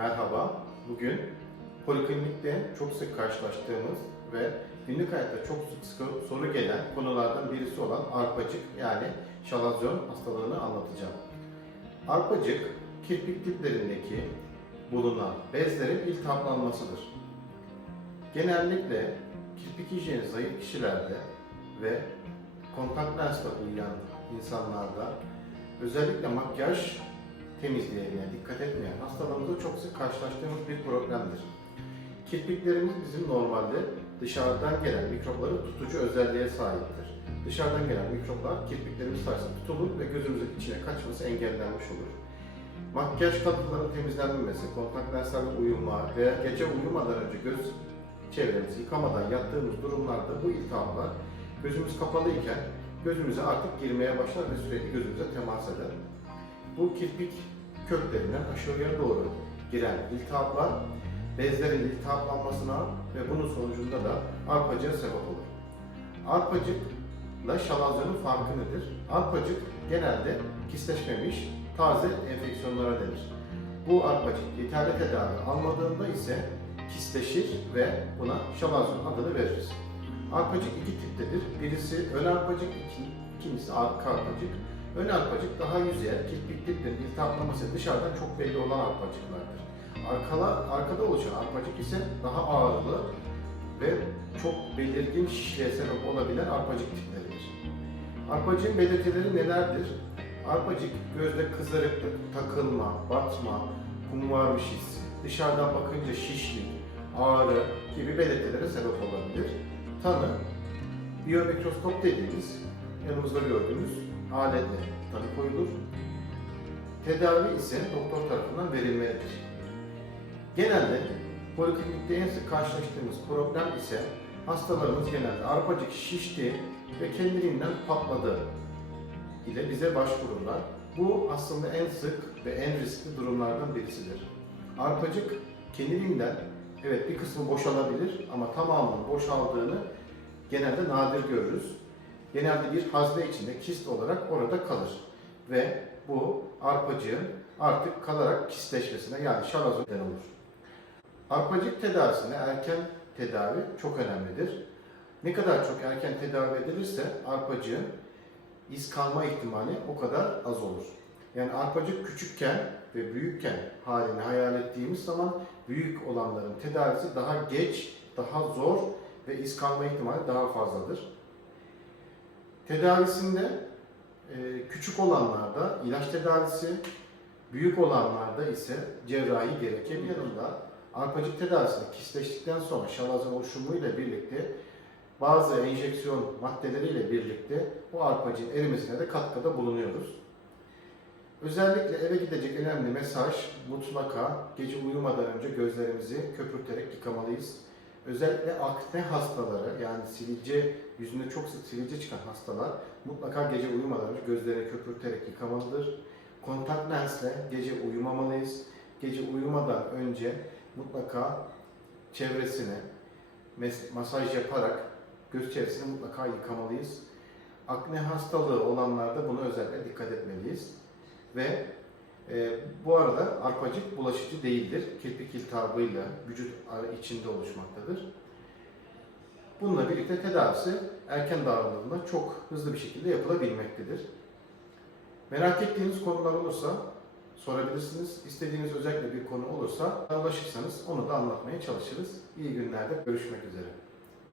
Merhaba. Bugün poliklinikte çok sık karşılaştığımız ve günlük hayatta çok sık soru gelen konulardan birisi olan arpacık yani şalazyon hastalığını anlatacağım. Arpacık, kirpik diplerindeki bulunan bezlerin iltihaplanmasıdır. Genellikle kirpik hijyeni zayıf kişilerde ve kontak lensle uyuyan insanlarda özellikle makyaj temizliğine dikkat etmeyen hastalarımızda çok sık karşılaştığımız bir problemdir. Kirpiklerimiz bizim normalde dışarıdan gelen mikropları tutucu özelliğe sahiptir. Dışarıdan gelen mikroplar kirpiklerimiz sayesinde tutulur ve gözümüzün içine kaçması engellenmiş olur. Makyaj kalıplarının temizlenmemesi, kontak lenslerle uyuma veya gece uyumadan önce göz çevremizi yıkamadan yattığımız durumlarda bu iltihaplar gözümüz kapalıyken gözümüze artık girmeye başlar ve sürekli gözümüze temas eder. Bu kirpik köklerinden aşağıya doğru giren iltihaplar bezlerin iltihaplanmasına ve bunun sonucunda da arpacığa sebep olur. Arpacıkla şalazyonun farkı nedir? Arpacık genelde kisleşmemiş taze enfeksiyonlara denir. Bu arpacık yeterli tedavi almadığında ise kisleşir ve buna şalazyon adını veririz. Arpacık iki tiptedir. Birisi ön arpacık, iki- ikincisi arka arpacık. Ön arpacık daha yüzeye, kirpik diplerinin iltihaplaması dışarıdan çok belli olan arpacıklardır. Arkala, arkada oluşan arpacık ise daha ağırlı ve çok belirgin şişliğe sebep olabilen arpacık tipleridir. Arpacığın belirtileri nelerdir? Arpacık gözde kızarıklık, takılma, batma, kum varmış hissi, dışarıdan bakınca şişlik, ağrı gibi belirtilere sebep olabilir. Tanı, biyomikroskop dediğimiz yanımızda gördüğümüz aletle tanı koyulur. Tedavi ise doktor tarafından verilmelidir. Genelde poliklinikte en sık karşılaştığımız problem ise hastalarımız genelde arpacık şişti ve kendiliğinden patladı ile bize başvururlar. Bu aslında en sık ve en riskli durumlardan birisidir. Arpacık kendiliğinden evet bir kısmı boşalabilir ama tamamının boşaldığını genelde nadir görürüz. Genelde bir hazne içinde kist olarak orada kalır ve bu arpacığın artık kalarak kistleşmesine yani şalazon olur. Arpacık tedavisinde erken tedavi çok önemlidir. Ne kadar çok erken tedavi edilirse arpacığın iz kalma ihtimali o kadar az olur. Yani arpacık küçükken ve büyükken halini hayal ettiğimiz zaman büyük olanların tedavisi daha geç, daha zor ve iz kalma ihtimali daha fazladır. Tedavisinde e, küçük olanlarda ilaç tedavisi, büyük olanlarda ise cerrahi gerekebilir. Yanında arpacık tedavisinde kisleştikten sonra şalazon oluşumuyla birlikte bazı enjeksiyon maddeleriyle birlikte bu arpacığın erimesine de katkıda bulunuyoruz. Özellikle eve gidecek önemli mesaj mutlaka gece uyumadan önce gözlerimizi köpürterek yıkamalıyız. Özellikle akne hastaları yani sivilce, yüzünde çok sık sivilce çıkan hastalar mutlaka gece uyumadan önce gözlerini köpürterek yıkamalıdır. Kontak lensle gece uyumamalıyız. Gece uyumadan önce mutlaka çevresine mes- masaj yaparak göz çevresini mutlaka yıkamalıyız. Akne hastalığı olanlarda buna özellikle dikkat etmeliyiz. Ve e, bu arada arpacık bulaşıcı değildir. Kirpik iltihabıyla vücut içinde oluşmaktadır. Bununla birlikte tedavisi erken davranıldığında çok hızlı bir şekilde yapılabilmektedir. Merak ettiğiniz konular olursa sorabilirsiniz. İstediğiniz özellikle bir konu olursa ulaşırsanız onu da anlatmaya çalışırız. İyi günlerde görüşmek üzere.